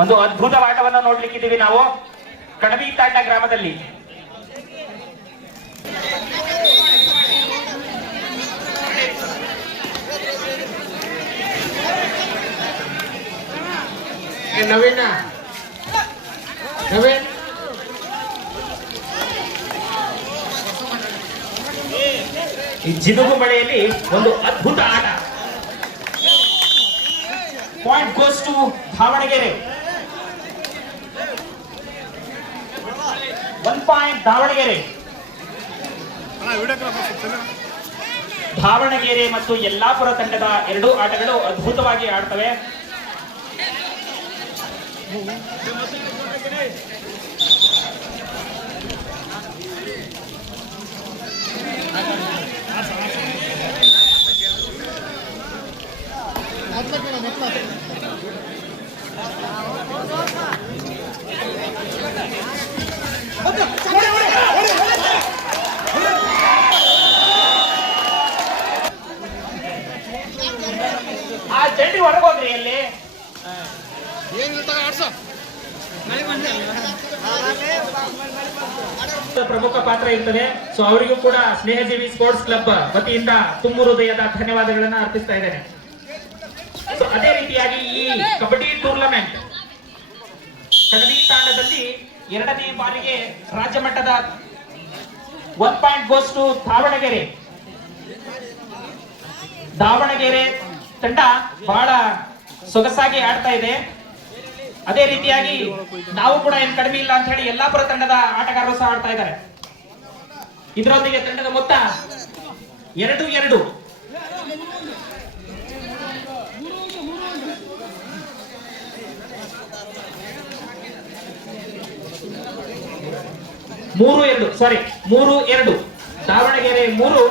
ಒಂದು ಅದ್ಭುತ ಆಟವನ್ನು ನೋಡ್ಲಿಕ್ಕಿದ್ದೀವಿ ನಾವು. ಕಡವಿ ತಾಂಡ ಗ್ರಾಮದಲ್ಲಿ. ನವೀನ. ನವೀನ್. ಈ ಜಿನುಗು ಮಳೆಯಲ್ಲಿ ಒಂದು ಅದ್ಭುತ ಆಟ. Point goes to Davanagere one point Davanagere. Davanagere ಮತ್ತು ಯಲ್ಲಾಪುರ ತಂಡದ ಎರಡೂ ಆಟಗಳು ಅದ್ಭುತವಾಗಿ ಆಡ್ತವೆ. ಆ ಚೆಂಡಿ ಪ್ರಮುಖ ಪಾತ್ರ ಇರ್ತದೆ. ಸೊ ಅವರಿಗೂ ಕೂಡ ಸ್ನೇಹಜೀವಿ ಸ್ಪೋರ್ಟ್ಸ್ ಕ್ಲಬ್ ವತಿಯಿಂದ ತುಂಬು ಹೃದಯದ ಧನ್ಯವಾದಗಳನ್ನ ಅರ್ಪಿಸ್ತಾ ಇದ್ದೇನೆ. ಸೊ ಅದೇ ರೀತಿಯಾಗಿ ಈ ಕಬಡ್ಡಿ ಟೂರ್ನಮೆಂಟ್ ಕಡಿಮೆ ತಾಂಡದಲ್ಲಿ ಎರಡನೇ ಬಾರಿಗೆ ರಾಜ್ಯ ಮಟ್ಟದ one point goes to Davanagere. Davanagere ತಂಡ ಬಹಳ ಸೊಗಸಾಗಿ ಆಡ್ತಾ ಇದೆ. ಅದೇ ರೀತಿಯಾಗಿ ನಾವು ಕೂಡ ಏನ್ ಕಡಿಮೆ ಇಲ್ಲ ಅಂತ ಹೇಳಿ ಯಲ್ಲಾಪುರ ತಂಡದ ಆಟಗಾರರು ಸಹ ಆಡ್ತಾ ಇದ್ದಾರೆ. ಇದರೊಂದಿಗೆ ತಂಡದ ಮೊತ್ತ ಎರಡು ಎರಡು. ಮೂರು ಎರಡು ಸಾರಿ ಮೂರು ಎರಡು. ದಾವಣಗೆರೆ ಮೂರು.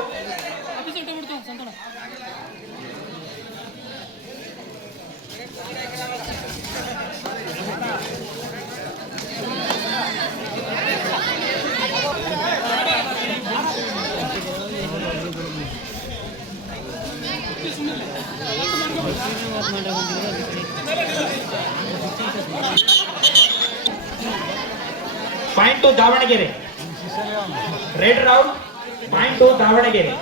Point to Davanagere. Red round point to Davanagere.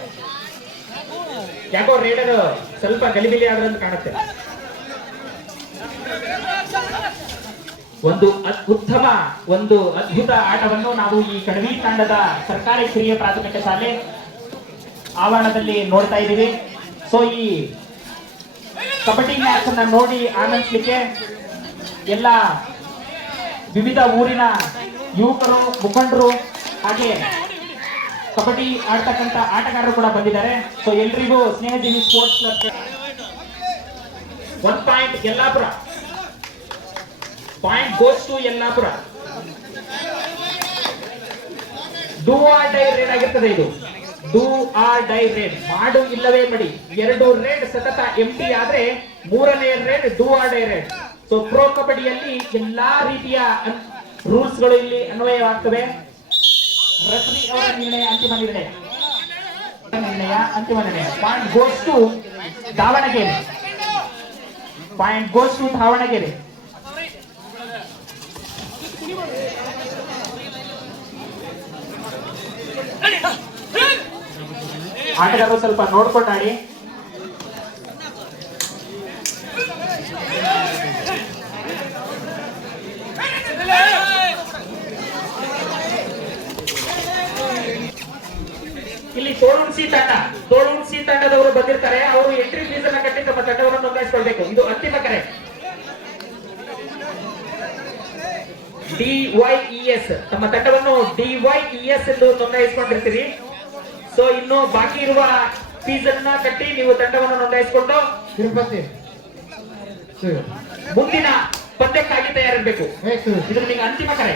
ಯಾಕೋ ರೇಡರ್ ಸ್ವಲ್ಪ ಗಲಿಬಿಲಿ ಆದ್ರಂತ ಕಾಣುತ್ತೆ. ಒಂದು ಉತ್ತಮ, ಒಂದು ಅದ್ಭುತ ಆಟವನ್ನು ನಾವು ಈ ಕಡವಿ ತಂಡದ ಸರ್ಕಾರಿ ಹಿರಿಯ ಪ್ರಾಥಮಿಕ ಶಾಲೆ ಆವರಣದಲ್ಲಿ ನೋಡ್ತಾ ಇದ್ದೀವಿ. ಸೊ ಈ ಕಬಡ್ಡಿ ಮ್ಯಾಚ್ ಅನ್ನ ನೋಡಿ ಆನಂದಿಸಲಿಕ್ಕೆ ಎಲ್ಲ ವಿವಿಧ ಊರಿನ ಯುವಕರು, ಮುಖಂಡರು, ಹಾಗೆ ಕಬಡ್ಡಿ ಆಡ್ತಕ್ಕಂಥ ಆಟಗಾರರು ಕೂಡ ಬಂದಿದ್ದಾರೆ. ಸೊ ಎಲ್ರಿಗೂ Snehajeevi sports club one point Yellapur. Point goes to Yellapur. Do or die raid ಆಗಿರ್ತದೆ ಇದು. ಡೂ ಆರ್ ಡೈ ರೇಡ್ ಮಾಡು ಇಲ್ಲವೇ ಮಡಿ. ಎರಡು ರೇಡ್ ಸತತ ಎಂಟಿ ಆದ್ರೆ ಮೂರನೇ raid do or die raid so pro ಕಬಡ್ಡಿಯಲ್ಲಿ ಎಲ್ಲಾ ರೀತಿಯ ರೂಲ್ಸ್ಗಳು ಇಲ್ಲಿ ಅನ್ವಯವಾಗ್ತವೆ. ರೆಫ್ರಿ ಅವರ ನಿರ್ಣಯ ಅಂತಿಮ ನಿರ್ಣಯ. ನಿರ್ಣಯ ಅಂತಿಮ ನಿರ್ಣಯ. Point goes to Davanagere. Point goes to Davanagere. ಆಟಗಾರರು ಸ್ವಲ್ಪ ನೋಡ್ಕೊಂಡು ಇಲ್ಲಿ ತೋಳುಣಿಸಿ ತಂಡ ತೋಳುಣಿಸಿ ತಂಡದವರು ಬಂದಿರ್ತಾರೆ. ಅವರು ಎಂಟ್ರಿ ಫೀಸ್ ಅನ್ನ ಕಟ್ಟಿ ತಮ್ಮ ತಂಡವನ್ನು ನೋಂದಾಯಿಸಿಕೊಳ್ಬೇಕು. ಇದು ಅಂತಿಮ ಕರೆ. ಡಿವೈಇಎಸ್ ಇ ಎಸ್ ತಮ್ಮ ತಂಡವನ್ನು ಡಿವೈಇಎಸ್ ಇ ಎಸ್ ಎಂದು ನೋಂದಾಯಿಸಿಕೊಂಡಿರ್ತೀರಿ. ಸೊ ಇನ್ನು ಬಾಕಿ ಇರುವ ಫೀಸ್ ಅನ್ನ ಕಟ್ಟಿ ನೀವು ತಂಡವನ್ನು ನೋಂದಾಯಿಸಿಕೊಂಡು ತಿರುಪತಿ. ಮುಂದಿನ ಪಂದ್ಯಕ್ಕಾಗಿ ತಯಾರಿರಬೇಕು. ಇದು ನಿಮಗೆ ಅಂತಿಮ ಕರೆ.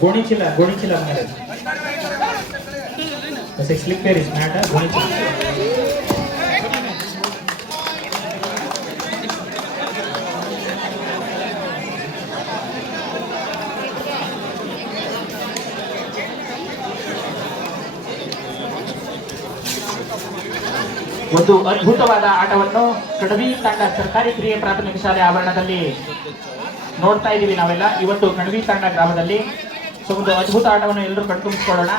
ಗೋಣಿಚೀಲ ಗೋಣಿಚೀಲ ಸ್ಲಿಪ್ಪೇರ್ ಇಸ್ ನಾಟ ಗೋಣಿಚೀಲ ಒಂದು ಅದ್ಭುತವಾದ ಆಟವನ್ನು ಕಡವಿ ತಂಡ ಸರ್ಕಾರಿ ಕ್ರಿಯೆ ಪ್ರಾಥಮಿಕ ಶಾಲೆ ಆವರಣದಲ್ಲಿ ನೋಡ್ತಾ ಇದ್ದೀವಿ ನಾವೆಲ್ಲ. ಇವತ್ತು ಕಣವಿ ತಂಡ ಗ್ರಾಮದಲ್ಲಿ ಸೊ, ಒಂದು ಅದ್ಭುತ ಆಟವನ್ನು ಎಲ್ಲರೂ ಕಣ್ತುಂಬಿಸ್ಕೊಳ್ಳೋಣ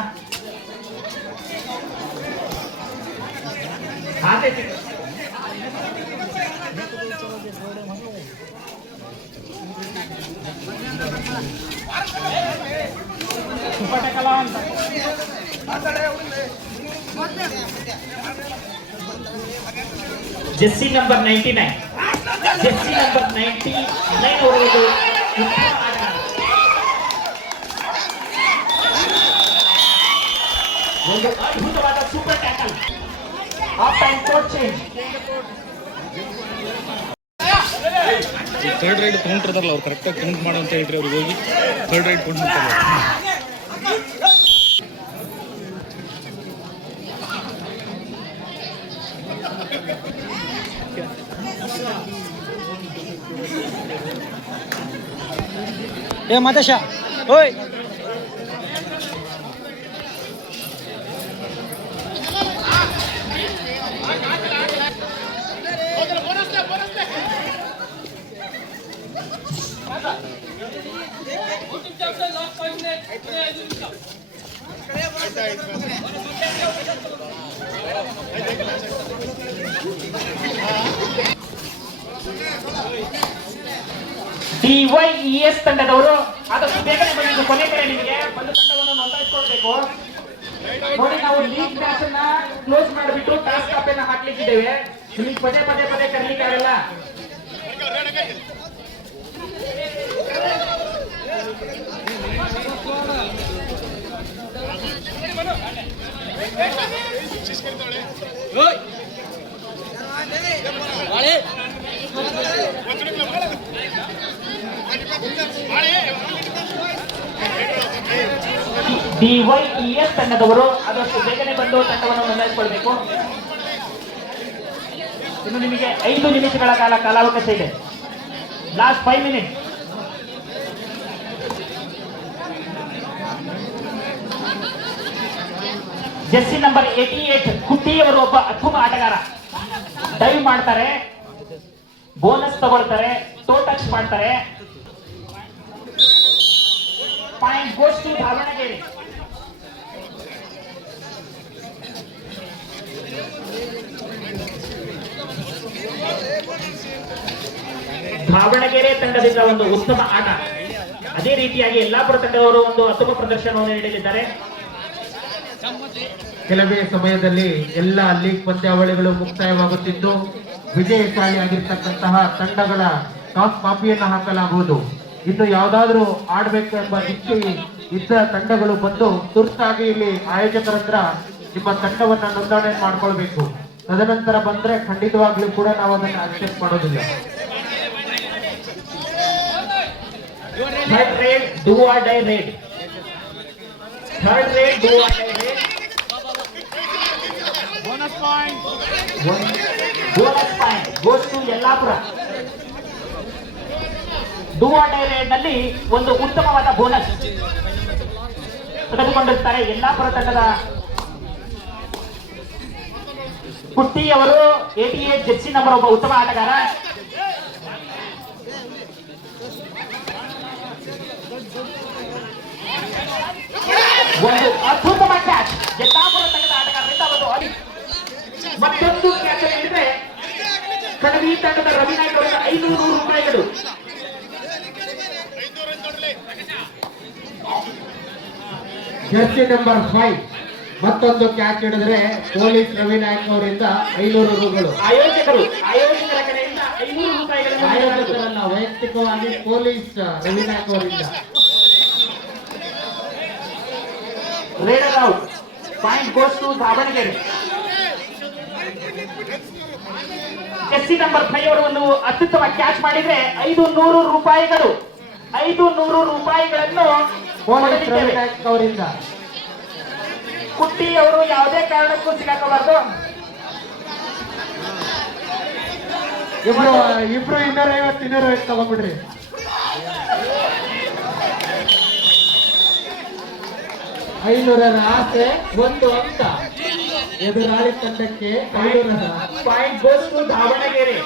ಜೆಸ್ಸಿ ನಂಬರ್ ನೈಂಟಿ ನೈನ್. ಜೆಸ್ಸಿ ನಂಬರ್ ನೈಂಟಿ ನೈನ್ ಅವರು ಒಂದು ಉತ್ತಮ ಆಟಗಾರ. ಒಂದು ಅದ್ಭುತವಾದ super tackle half time court change third raid count ಇದಾರಲ್ಲ ಅವ್ರು ಕರೆಕ್ಟಾಗಿ ಕೌಂಟ್ ಮಾಡು ಅಂತ ಹೇಳಿದ್ರೆ ಅವ್ರಿಗೆ ಹೋಗಿ ಥರ್ಡ್ ರೈಡ್ ಕೌಂಟ್ ಮಾಡ್ತಾರೆ ಏ ಮಾತೇಶ. ಓಯ್. ಡಿವೈಇಎಸ್ ತಂಡದವರು ಆದಷ್ಟು ಬೇಗನೆ ಬಂದಿದ್ದು ಕೊನೆ ಕಡೆ ನಿಮಗೆ. ಬಂದು ತಂಡವನ್ನು ನೋಂದಾಯಿಸ್ಕೊಳ್ಬೇಕು. ನೋಡಿ, ನಾವು ಲೀಗ್ ಮ್ಯಾಚ್ ಅನ್ನ ಕ್ಲೋಸ್ ಮಾಡಿಬಿಟ್ಟು ಟಾಸ್ಕ್ ಕಾಪ್ ಅನ್ನ ಹಾಕ್ಲಿಕ್ಕಿದ್ದೇವೆ. ನಿಮಗೆ ಪದೇ ಪದೇ ಪದೇ ಕರೀಲಿಕ್ಕೆ ಆಗಲ್ಲ. ಡಿವೈಇಎಸ್ ತಂಡದವರು ಆದಷ್ಟು ಬೇಗನೆ ಬಂದು ತಂಡವನ್ನು ನೋಂದಾಯಿಸಿಕೊಳ್ಬೇಕು ಇನ್ನು ನಿಮಗೆ ಐದು ನಿಮಿಷಗಳ ಕಾಲ ಕಾಲಾವಕಾಶ ಇದೆ. ಲಾಸ್ಟ್ ಫೈವ್ ಮಿನಿಟ್ ಜೆಸ್ಸಿ ನಂಬರ್ ಏಟಿ ಏಟ್, ಕುಟ್ಟಿಯವರು ಒಬ್ಬ ಅದ್ಭುತ ಆಟಗಾರ. ಡೈವ್ ಮಾಡ್ತಾರೆ ಬೋನಸ್ ತಗೊಳ್ತಾರೆ ಟೋ ಟಚ್ ಮಾಡ್ತಾರೆ. ಪಾಯಿಂಟ್ ದಾವಣಗೆರೆ ತಂಡದಿಂದ ಒಂದು ಉತ್ತಮ ಆಟ. ಅದೇ ರೀತಿಯಾಗಿ ಯಲ್ಲಾಪುರ ತಂಡದವರು ಒಂದು ಅತ್ಯುಮ ಪ್ರದರ್ಶನವನ್ನು ನೀಡಲಿದ್ದಾರೆ. ಕೆಲವೇ ಸಮಯದಲ್ಲಿ ಎಲ್ಲ ಲೀಗ್ ಪಂದ್ಯಾವಳಿಗಳು ಮುಕ್ತಾಯವಾಗುತ್ತಿದ್ದು ವಿಜಯಶಾಲಿಯಾಗಿರ್ತಕ್ಕಂತಹ ತಂಡಗಳ ಟಾಸ್ ಕಾಪಿಯನ್ನು ಹಾಕಲಾಗುವುದು. ಇನ್ನು ಯಾವುದಾದ್ರೂ ಆಡಬೇಕು ಎಂಬ ಇಚ್ಛೆ ಇದ್ದ ತಂಡಗಳು ಬಂದು ತುರ್ತಾಗಿ ಇಲ್ಲಿ ಆಯೋಜಕರ ಹತ್ರ ನಿಮ್ಮ ತಂಡವನ್ನ ನೋಂದಣಿ ಮಾಡ್ಕೊಳ್ಬೇಕು. ತದನಂತರ ಬಂದ್ರೆ ಖಂಡಿತವಾಗ್ಲೂ ಕೂಡ ನಾವು ಅದನ್ನ ಆಕ್ಸೆಪ್ಟ್ ಮಾಡೋದಿಲ್ಲ. Do or raid do or die raid bonus point bonus point goes to Yellapur do or ರೇಡ್ನಲ್ಲಿ ಒಂದು ಉತ್ತಮವಾದ ಬೋನಸ್ ತೆಗೆದುಕೊಂಡಿರ್ತಾರೆ ಯಲ್ಲಾಪುರ ತಂಡದ ಪುಟ್ಟಿಯವರು ಏಟಿ ಏಟ್ ಜೆರ್ಸಿ ನಂಬರ್ ಒಬ್ಬ ಉತ್ತಮ ಆಟಗಾರ ಒಂದು ಅದ್ಭುತವಾದ ಕ್ಯಾಚ್ ಯಲ್ಲಾಪುರ ತಂಡದ ಆಟಗಾರರಿಂದ ಒಂದು ಅಡಿ ಮತ್ತೊಂದು ಕ್ಯಾಚ್ ಹಿಡಿದ್ರೆ ಕಡವಿ ತಂಡದ ರವಿ ನಾಯ್ಕ ಅವರಿಗೆ ಐನೂರು ರೂಪಾಯಿಗಳು. Jersey number five. ಮತ್ತೊಂದು ಕ್ಯಾಚ್ ಹಿಡಿದ್ರೆ ಪೊಲೀಸ್ ರವಿ ನಾಯಕ್ ಅವರಿಂದ ಐನೂರು ರೂಗಳು. ಆಯೋಜಕರು ಆಯೋಜಕರ ಕಡೆಯಿಂದ ಐನೂರು ರೂಪಾಯಿಗಳನ್ನು. ಆಯೋಜಕರಲ್ಲ ವೈಯಕ್ತಿಕವಾಗಿ ಪೊಲೀಸ್ ರವಿ ನಾಯಕ್ ಅವರಿಂದ. Raider out point goes to Davanagere. SC number five ಅವರು ಒಂದು ಅತ್ಯುತ್ತಮ ಕ್ಯಾಚ್ ಮಾಡಿದ್ರೆ ಐದು ನೂರು ರೂಪಾಯಿಗಳು ಐದು ನೂರು ರೂಪಾಯಿಗಳನ್ನು ಕುಟ್ಟಿ ಅವರು ಯಾವುದೇ ಕಾರಣಕ್ಕೂ ಸಿಗಾಕಬಾರ್ದು ಇಬ್ರು ಇಬ್ರು ಇನ್ನೂರ ಐವತ್ತು ಇನ್ನೂರ ಐವತ್ತು ತಗೊಂಡ್ಬಿಡ್ರಿ. ಐನೂರ ಆಸೆ ಒಂದು ಅಂಕ ಎದುರಾಳಿ ತಂಡಕ್ಕೆ ಪಾಯಿಂಟ್ ಗೋಸ್ ಟು ದಾವಣಗೆರೆ.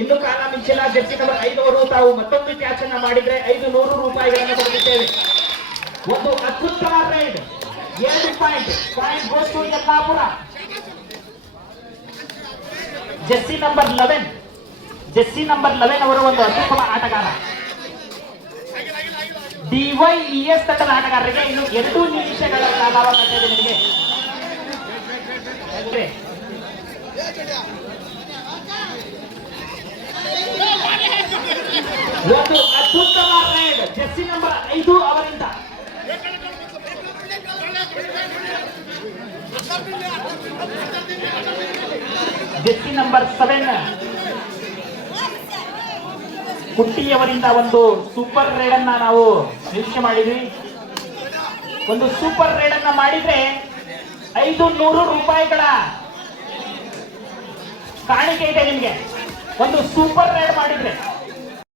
ಇನ್ನು ಕಾಲ ಮಿಂಚಿಲ್ಲ. ಜರ್ಸಿ ನಂಬರ್ ಐದವರು. ತಾವು ಮತ್ತೊಂದು ಕ್ಯಾಚ್ ಅನ್ನ ಮಾಡಿದ್ರೆ ಐದು ನೂರು ರೂಪಾಯಿಗಳನ್ನು ಕೊಡಲಿದ್ದೇವೆ ಒಂದು ಅತ್ಯುತ್ತಮ ರೈಡ್ ಎರಡು point point goes to Yellapur. Jessie number eleven ಜೆಸ್ಸಿ ನಂಬರ್ ಲೆವೆನ್ ಅವರು ಒಂದು ಅತ್ಯುತ್ತಮ ಆಟಗಾರ. ಡಿವೈಇಎಸ್ ತಂಡದ ಆಟಗಾರರಿಗೆ ಇನ್ನು ಎರಡು ನಿಮಿಷಗಳ ಕಾಲಾವಕಾಶ ನಿಮಗೆ. ಅಂದ್ರೆ ಒಂದು ಅತ್ಯುತ್ತಮ ರೈಡ್. ಜೆಸ್ಸಿ ನಂಬರ್ ಐದು ಅವರಿಂದ. ಜೆಸ್ಸಿ ನಂಬರ್ ಸೆವೆನ್ ಕುಟ್ಟಿಯವರಿಂದ ಒಂದು ಸೂಪರ್ ರೈಡ್ ಅನ್ನ ನಾವು ನಿರೀಕ್ಷೆ ಮಾಡಿದ್ವಿ. ಒಂದು ಸೂಪರ್ ರೈಡ್ ಅನ್ನ ಮಾಡಿದ್ರೆ ಐದು ನೂರು ರೂಪಾಯಿಗಳ ಕಾಣಿಕೆ ಇದೆ ನಿಮಗೆ. ಒಂದು ಸೂಪರ್ ರೈಡ್ ಮಾಡಿದ್ರೆ.